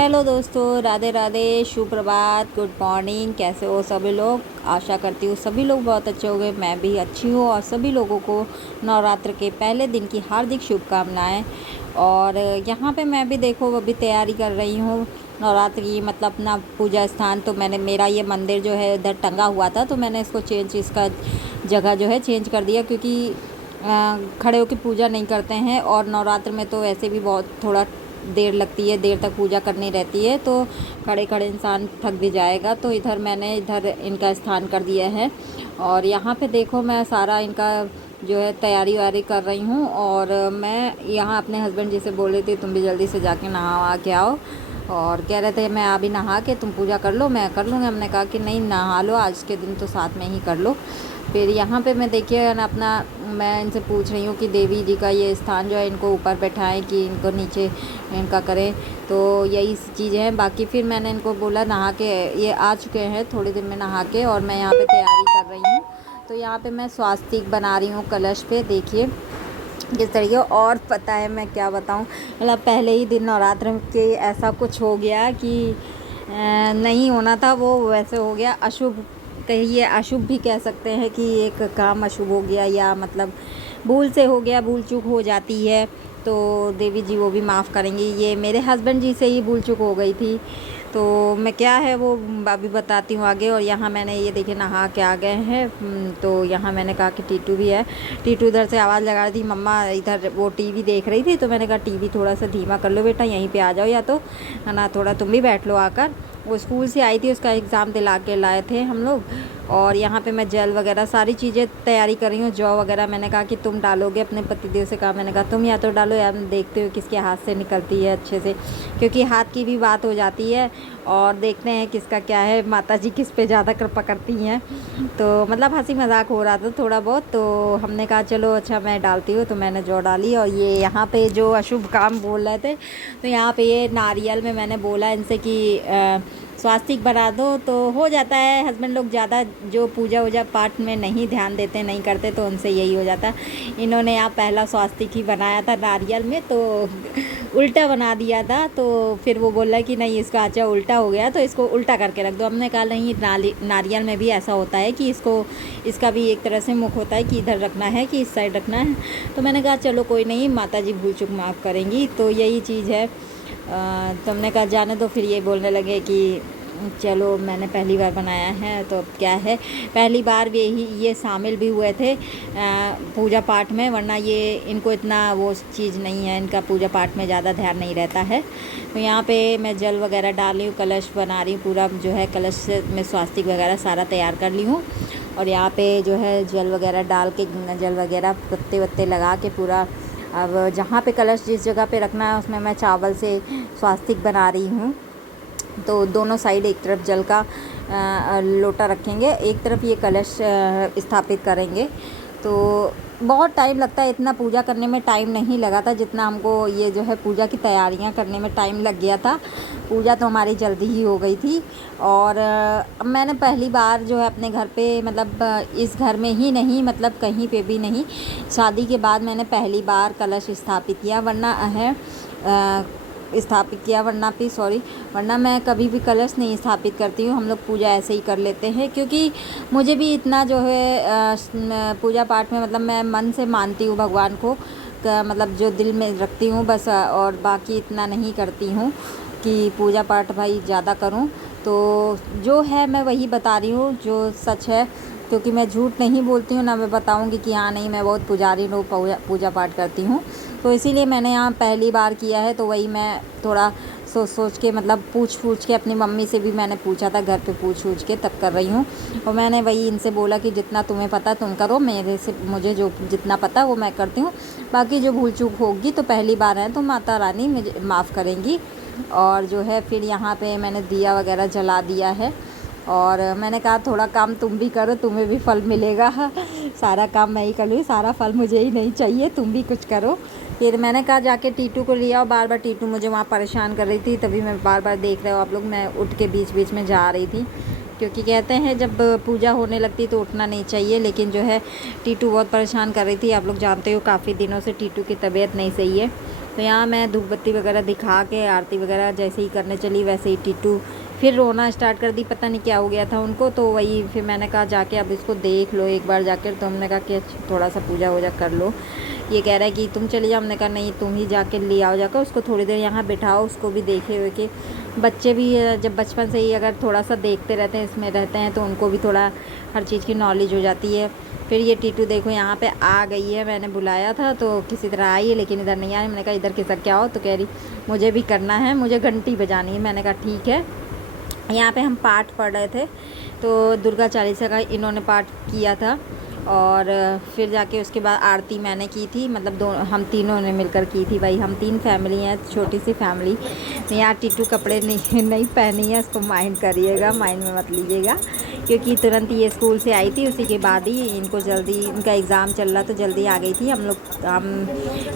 Hello दोस्तों, राधे राधे, शुभ प्रभात, good morning. कैसे हो सभी लोग? आशा करती हूँ सभी लोग बहुत अच्छे होंगे। मैं भी अच्छी हूँ और सभी लोगों को नवरात्र के पहले दिन की हार्दिक शुभकामनाएं। और यहाँ पे मैं भी देखो अभी तैयारी कर रही हूँ नवरात्र की, मतलब अपना पूजा स्थान। तो मैंने मेरा ये मंदिर जो है इधर टंगा हुआ था, तो मैंने इसको इसका जगह जो है चेंज कर दिया, क्योंकि खड़े होकर पूजा नहीं करते हैं। और नवरात्र में तो वैसे भी बहुत थोड़ा देर लगती है, देर तक पूजा करनी रहती है, तो खड़े खड़े इंसान थक भी जाएगा। तो मैंने इधर इनका स्थान कर दिया है। और यहाँ पे देखो मैं सारा इनका जो है तैयारी वारी कर रही हूँ। और मैं यहाँ अपने हस्बैंड जी से बोल रही थी तुम भी जल्दी से जाके नहा वहा के आओ। और कह रहे थे मैं अभी नहा के तुम पूजा कर लो, मैं कर लूँगी। हमने कहा कि नहीं, नहा लो, आज के दिन तो साथ में ही कर लो। फिर यहाँ पे मैं देखिए ना अपना, मैं इनसे पूछ रही हूँ कि देवी जी का ये स्थान जो है इनको ऊपर बैठाएं कि इनको नीचे इनका करें। तो यही चीज़ है। बाकी फिर मैंने इनको बोला नहा के, ये आ चुके हैं थोड़ी देर में नहा के, और मैं यहाँ पे तैयारी कर रही हूँ। तो यहाँ पे मैं स्वास्तिक बना रही हूँ कलश पे, देखिए किस तरीके। और पता है मैं क्या बताऊँ, मतलब पहले ही दिन नवरात्र के ऐसा कुछ हो गया कि नहीं होना था वो वैसे हो गया। अशुभ कहिए, अशुभ भी कह सकते हैं कि एक काम अशुभ हो गया, या मतलब भूल से हो गया, भूल चूक हो जाती है तो देवी जी वो भी माफ़ करेंगी। ये मेरे हस्बैंड जी से ही भूल चूक हो गई थी, तो मैं क्या है वो अभी बताती हूँ आगे। और यहाँ मैंने ये देखिए नहा के आ गए हैं। तो यहाँ मैंने कहा कि टीटू भी है। टीटू इधर से आवाज़ लगा रही थी, मम्मा इधर वो टीवी देख रही थी। तो मैंने कहा टीवी थोड़ा सा धीमा कर लो बेटा, यहीं पे आ जाओ, या तो है ना थोड़ा तुम भी बैठ लो आकर। वो स्कूल से आई थी, उसका एग्ज़ाम दिला के लाए थे हम लोग। और यहाँ पे मैं जेल वगैरह सारी चीज़ें तैयारी कर रही हूँ। जौ वगैरह मैंने कहा कि तुम डालोगे, अपने पतिदेव से कहा, मैंने कहा तुम या तो डालो या देखते हो किसके हाथ से निकलती है अच्छे से, क्योंकि हाथ की भी बात हो जाती है। और देखते हैं किसका क्या है, माता जी किस पे ज़्यादा कृपा करती हैं। तो मतलब हंसी मजाक हो रहा था थोड़ा बहुत, तो हमने कहा चलो अच्छा मैं डालती हूँ। तो मैंने जौ डाली। और ये यहाँ पे जो अशुभ काम बोल रहे थे, तो यहाँ पे ये नारियल में मैंने बोला इनसे कि स्वास्तिक बना दो, तो हो जाता है। हस्बैंड लोग ज़्यादा जो पूजा वूजा पाठ में नहीं ध्यान देते, नहीं करते, तो उनसे यही हो जाता। इन्होंने यहाँ पहला स्वास्तिक ही बनाया था नारियल में, तो उल्टा बना दिया था। तो फिर वो बोला कि नहीं, इसका अच्छा उल्टा हो गया, तो इसको उल्टा करके रख दो। हमने कहा नहीं, नारियल में भी ऐसा होता है कि इसका भी एक तरह से मुख होता है कि इधर रखना है कि इस साइड रखना है। तो मैंने कहा चलो कोई नहीं, माता जी भूल चूक माफ़ करेंगी। तो यही चीज़ है। तो हमने कहा जाने दो। फिर ये बोलने लगे कि चलो मैंने पहली बार बनाया है, तो अब क्या है, पहली बार भी ये शामिल भी हुए थे पूजा पाठ में, वरना ये इनको इतना वो चीज़ नहीं है, इनका पूजा पाठ में ज़्यादा ध्यान नहीं रहता है। तो यहाँ पे मैं जल वगैरह डाल रही हूँ, कलश बना रही हूँ, पूरा जो है कलश में स्वास्तिक वगैरह सारा तैयार कर ली हूँ। और यहाँ पे जो है जल वगैरह डाल के, गंगा जल वगैरह पत्ते वत्ते लगा के पूरा, अब जहाँ पे कलश जिस जगह पे रखना है उसमें मैं चावल से स्वास्तिक बना रही हूँ। तो दोनों साइड एक तरफ जल का लोटा रखेंगे, एक तरफ ये कलश स्थापित करेंगे। तो बहुत टाइम लगता है, इतना पूजा करने में टाइम नहीं लगा था जितना हमको ये जो है पूजा की तैयारियां करने में टाइम लग गया था। पूजा तो हमारी जल्दी ही हो गई थी। और मैंने पहली बार जो है अपने घर पे, मतलब इस घर में ही नहीं, मतलब कहीं पे भी नहीं, शादी के बाद मैंने पहली बार कलश स्थापित किया। वरना मैं कभी भी कलश नहीं स्थापित करती हूँ। हम लोग पूजा ऐसे ही कर लेते हैं, क्योंकि मुझे भी इतना जो है पूजा पाठ में, मतलब मैं मन से मानती हूँ भगवान को, मतलब जो दिल में रखती हूँ बस, और बाकी इतना नहीं करती हूँ कि पूजा पाठ भाई ज़्यादा करूँ। तो जो है मैं वही बता रही हूँ जो सच है, क्योंकि मैं झूठ नहीं बोलती हूँ, ना मैं बताऊँगी कि हाँ नहीं मैं बहुत पुजारी लोग पूजा पाठ करती हूँ। तो इसीलिए मैंने यहाँ पहली बार किया है, तो वही मैं थोड़ा सोच के, मतलब पूछ के, अपनी मम्मी से भी मैंने पूछा था घर पे, पूछ के तब कर रही हूँ। और मैंने वही इनसे बोला कि जितना तुम्हें पता तुम करो, मेरे से मुझे जो जितना पता वो मैं करती हूँ, बाकी जो भूल चूक होगी तो पहली बार है तो माता रानी मुझे माफ़ करेंगी। और जो है फिर यहाँ पे मैंने दिया वगैरह जला दिया है। और मैंने कहा थोड़ा काम तुम भी करो, तुम्हें भी फल मिलेगा। सारा काम मैं ही कर लूँ, सारा फल मुझे ही नहीं चाहिए, तुम भी कुछ करो। फिर मैंने कहा जाके टीटू को लिया, और बार बार टीटू मुझे वहाँ परेशान कर रही थी, तभी मैं बार बार देख रहे हो आप लोग, मैं उठ के बीच बीच में जा रही थी, क्योंकि कहते हैं जब पूजा होने लगती तो उठना नहीं चाहिए। लेकिन जो है टीटू बहुत परेशान कर रही थी, आप लोग जानते हो काफ़ी दिनों से टीटू की तबीयत नहीं सही है। तो यहाँ मैं धूप बत्ती वगैरह दिखा के आरती वगैरह जैसे ही करने चली, वैसे ही टीटू फिर रोना स्टार्ट कर दी। पता नहीं क्या हो गया था उनको, तो वही फिर मैंने कहा जाके अब इसको देख लो एक बार जाकर। तो हमने कहा कि थोड़ा सा पूजा वूजा कर लो। ये कह रहा है कि तुम चली जाओ। हमने कहा नहीं, तुम ही जाके ले आओ, जाकर उसको थोड़ी देर यहाँ बिठाओ, उसको भी देखे हुए कि बच्चे भी जब बचपन से ही अगर थोड़ा सा देखते रहते हैं, इसमें रहते हैं, तो उनको भी थोड़ा हर चीज़ की नॉलेज हो जाती है। फिर ये टीटू देखो यहाँ पे आ गई है, मैंने बुलाया था तो किसी तरह आई है, लेकिन इधर नहीं आई। मैंने कहा इधर किसर क्या हो, तो कह रही मुझे भी करना है, मुझे घंटी बजानी है। मैंने कहा ठीक है। यहाँ पे हम पाठ पढ़ रहे थे, तो दुर्गा चालीसा का इन्होंने पाठ किया था, और फिर जाके उसके बाद आरती मैंने की थी, मतलब हम तीनों ने मिलकर की थी। भाई हम 3 फैमिली हैं, छोटी सी फैमिली। यहाँ टीटू कपड़े नहीं पहनी है, उसको माइंड करिएगा, माइंड में मत लीजिएगा, क्योंकि तुरंत ये स्कूल से आई थी, उसी के बाद ही इनको जल्दी इनका एग्ज़ाम चल रहा तो जल्दी आ गई थी। हम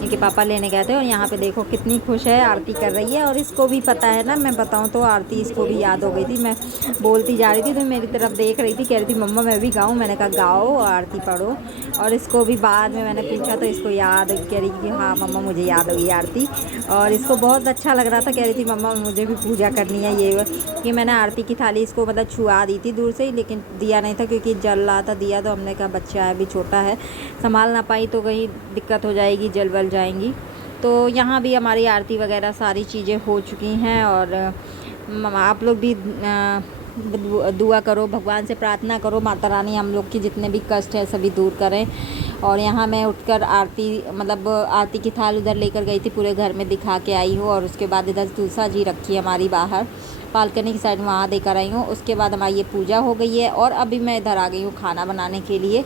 इनके पापा लेने गए थे, और यहाँ पे देखो कितनी खुश है, आरती कर रही है। और इसको भी पता है ना, मैं बताऊँ तो आरती इसको भी याद हो गई थी। मैं बोलती जा रही थी तो मेरी तरफ देख रही थी, कह रही थी मम्मा मैं भी गाऊँ। मैंने कहा गाओ, आरती पढ़ो। और इसको भी बाद में मैंने पूछा तो इसको याद, कह रही कि हाँ मम्मा मुझे याद होगी आरती। और इसको बहुत अच्छा लग रहा था, कह रही थी मम्मा मुझे भी पूजा करनी है। ये कि मैंने आरती की थाली इसको मतलब छुआ दी थी दूर से ही, लेकिन दिया नहीं था क्योंकि जल रहा था दिया। तो हमने कहा बच्चा है, अभी छोटा है, संभाल ना पाई तो कहीं दिक्कत हो जाएगी, जल वल जाएंगी। तो यहाँ भी हमारी आरती वगैरह सारी चीज़ें हो चुकी हैं। और आप लोग भी दुआ करो, भगवान से प्रार्थना करो, माता रानी हम लोग की जितने भी कष्ट है सभी दूर करें। और यहाँ मैं उठकर आरती मतलब आरती की थाल उधर लेकर गई थी, पूरे घर में दिखा के आई हूँ। और उसके बाद इधर तुलसा जी रखी है हमारी बाहर बालकनी की साइड, वहाँ देकर आई हूँ। उसके बाद हमारी ये पूजा हो गई है, और अभी मैं इधर आ गई हूँ खाना बनाने के लिए।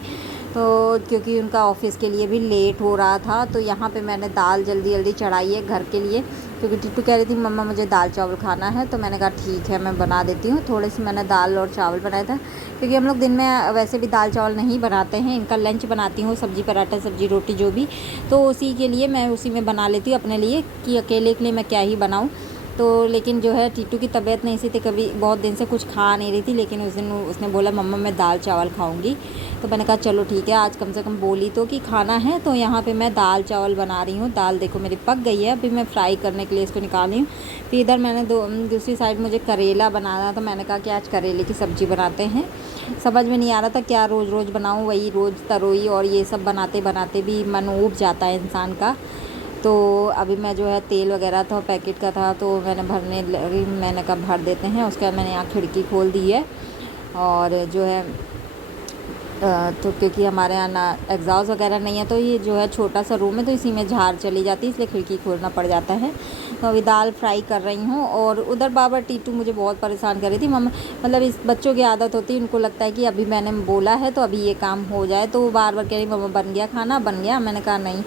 तो क्योंकि उनका ऑफिस के लिए भी लेट हो रहा था, तो यहाँ पे मैंने दाल जल्दी जल्दी चढ़ाई है घर के लिए, क्योंकि टिट्टू कह रही थी मम्मा मुझे दाल चावल खाना है। तो मैंने कहा ठीक है मैं बना देती हूँ। थोड़े से मैंने दाल और चावल बनाया था, क्योंकि हम लोग दिन में वैसे भी दाल चावल नहीं बनाते हैं। इनका लंच बनाती हूँ, सब्ज़ी पराठा सब्ज़ी रोटी जो भी, तो उसी के लिए मैं उसी में बना लेती हूँ अपने लिए, कि अकेले के लिए मैं क्या ही बनाऊँ। तो लेकिन जो है टीटू की तबीयत नहीं सी थी, कभी बहुत दिन से कुछ खा नहीं रही थी, लेकिन उस दिन उसने बोला मम्मा मैं दाल चावल खाऊंगी। तो मैंने कहा चलो ठीक है, आज कम से कम बोली तो कि खाना है। तो यहाँ पे मैं दाल चावल बना रही हूँ। दाल देखो मेरी पक गई है, अभी मैं फ्राई करने के लिए इसको निकाल रही हूँ। फिर इधर मैंने दूसरी साइड मुझे करेला बनाना था, मैंने कहा कि आज करेले की सब्ज़ी बनाते हैं। समझ में नहीं आ रहा था क्या रोज़ रोज़ बनाऊँ, वही रोज़ तरोई और ये सब बनाते बनाते भी मन ऊब जाता है इंसान का। तो अभी मैं जो है तेल वगैरह था पैकेट का था, तो मैंने भरने लगी, मैंने कहा भर देते हैं। उसके बाद मैंने यहाँ खिड़की खोल दी है, और जो है तो क्योंकि हमारे यहाँ ना एग्जॉस्ट वगैरह नहीं है, तो ये जो है छोटा सा रूम है, तो इसी में झाड़ चली जाती है, इसलिए खिड़की खोलना पड़ जाता है। तो अभी दाल फ्राई कर रही हूँ। और उधर बाबा टीटू मुझे बहुत परेशान कर रही थी मम्मा, मतलब इस बच्चों की आदत होती है, उनको लगता है कि अभी मैंने बोला है तो अभी ये काम हो जाए, तो वो बार बार कह रही मम्मा बन गया खाना, बन गया। मैंने कहा नहीं।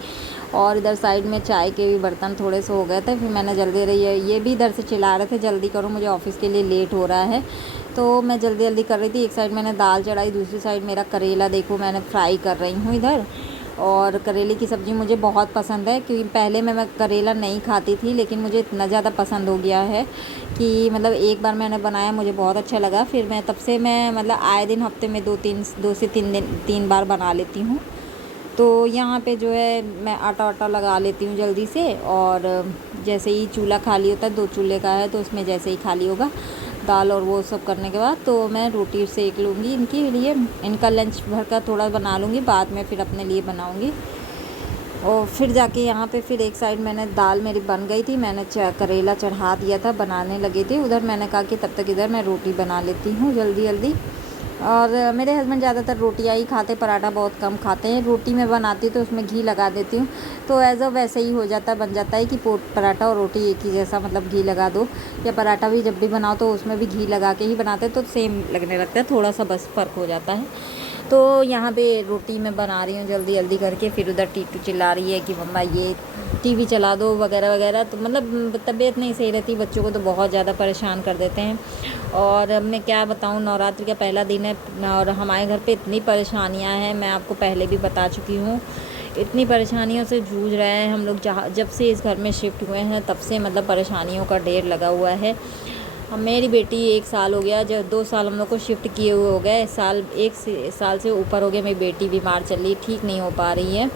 और इधर साइड में चाय के भी बर्तन थोड़े से हो गए थे, फिर मैंने जल्दी रही है, ये भी इधर से चिल्ला रहे थे जल्दी करो मुझे ऑफिस के लिए लेट हो रहा है, तो मैं जल्दी जल्दी कर रही थी। एक साइड मैंने दाल चढ़ाई, दूसरी साइड मेरा करेला देखो मैंने फ्राई कर रही हूँ इधर। और करेले की सब्ज़ी मुझे बहुत पसंद है, क्योंकि पहले मैं करेला नहीं खाती थी, लेकिन मुझे इतना ज़्यादा पसंद हो गया है कि मतलब एक बार मैंने बनाया मुझे बहुत अच्छा लगा। फिर मैं तब से मैं मतलब आए दिन हफ्ते में 2 से 3 बार बना लेती हूँ। तो यहाँ पे जो है मैं आटा वाटा लगा लेती हूँ जल्दी से। और जैसे ही चूल्हा खाली होता है, 2 चूल्हे का है, तो उसमें जैसे ही खाली होगा दाल और वो सब करने के बाद, तो मैं रोटी सेक लूँगी इनके लिए। इनका लंच भर का थोड़ा बना लूँगी, बाद में फिर अपने लिए बनाऊँगी। और फिर जाके यहाँ पे फिर एक साइड मैंने दाल मेरी बन गई थी, मैंने करेला चढ़ा दिया था, बनाने लगे थे उधर। मैंने कहा कि तब तक इधर मैं रोटी बना लेती हूँ जल्दी जल्दी। और मेरे हस्बैंड ज़्यादातर रोटियाँ ही खाते, पराठा बहुत कम खाते हैं। रोटी में बनाती तो उसमें घी लगा देती हूँ, तो एज़ वैसे ही हो जाता है, बन जाता है कि पराठा और रोटी एक ही जैसा, मतलब घी लगा दो। या पराठा भी जब भी बनाओ तो उसमें भी घी लगा के ही बनाते हैं, तो सेम लगने लगता है, थोड़ा सा बस फ़र्क हो जाता है। तो यहाँ पे रोटी मैं बना रही हूँ जल्दी जल्दी करके। फिर उधर टीटू चिल्ला रही है कि मम्मा ये टीवी चला दो वगैरह वगैरह। तो मतलब तबीयत नहीं सही रहती, बच्चों को तो बहुत ज़्यादा परेशान कर देते हैं। और मैं क्या बताऊँ, नवरात्रि का पहला दिन है और हमारे घर पे इतनी परेशानियाँ हैं, मैं आपको पहले भी बता चुकी हूँ। इतनी परेशानियों से जूझ रहे हैं हम लोग, जब से इस घर में शिफ्ट हुए हैं तब से मतलब परेशानियों का ढेर लगा हुआ है। मेरी बेटी 1 साल हो गया, जब 2 साल हम लोग को शिफ्ट किए हुए हो गए, साल 1 साल से ऊपर हो गया। मेरी बेटी बीमार चल रही, ठीक नहीं हो पा रही है,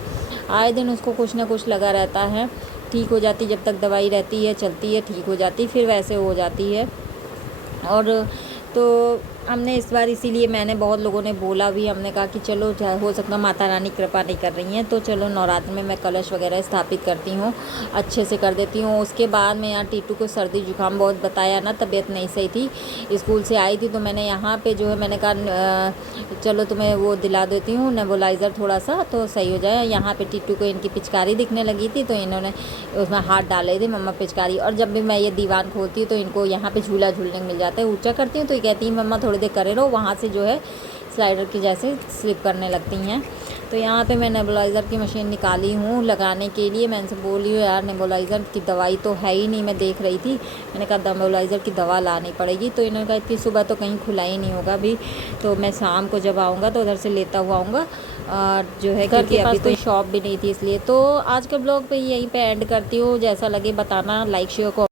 आए दिन उसको कुछ ना कुछ लगा रहता है। ठीक हो जाती, जब तक दवाई रहती है चलती है ठीक हो जाती, फिर वैसे हो जाती है। और तो हमने इस बार इसीलिए मैंने बहुत लोगों ने बोला भी, हमने कहा कि चलो हो सकता माता रानी कृपा नहीं कर रही हैं तो चलो नवरात्र में मैं कलश वगैरह स्थापित करती हूँ, अच्छे से कर देती हूँ। उसके बाद में यहाँ टीटू को सर्दी जुकाम बहुत बताया ना, तबीयत नहीं सही थी, स्कूल से आई थी तो मैंने यहाँ पे जो है मैंने कहा चलो तुम्हें वो दिला देती हूँ नेबुलाइज़र थोड़ा सा तो सही हो जाए। यहाँ पे टीटू को इनकी पिचकारी दिखने लगी थी तो इन्होंने उसमें हाथ डाले थे मम्मा पिचकारी, और जब भी मैं ये दीवान खोलती हूँ तो इनको यहाँ पे झूला झूलने को मिल जाता है। ऊँचा करती हूँ तो ये कहती है मम्मा थोड़ी देर करे रहो, वहाँ से जो है स्लाइडर की जैसे स्लिप करने लगती हैं। तो यहाँ पे मैं नेबुलाइज़र की मशीन निकाली हूँ लगाने के लिए। मैं इनसे बोली हूँ यार नेबुलाइज़र की दवाई तो है ही नहीं, मैं देख रही थी, मैंने कहा नेबुलाइज़र की दवा लानी पड़ेगी। तो इन्होंने कहा इतनी सुबह तो कहीं खुला ही नहीं होगा अभी, तो मैं शाम को जब आऊँगा तो उधर से लेता हुआ आऊँगा जो है, क्योंकि अभी कोई शॉप भी नहीं थी इसलिए। तो आज का ब्लॉग पे यहीं पे एंड करती हूँ, जैसा लगे बताना, लाइक शेयर कमेंट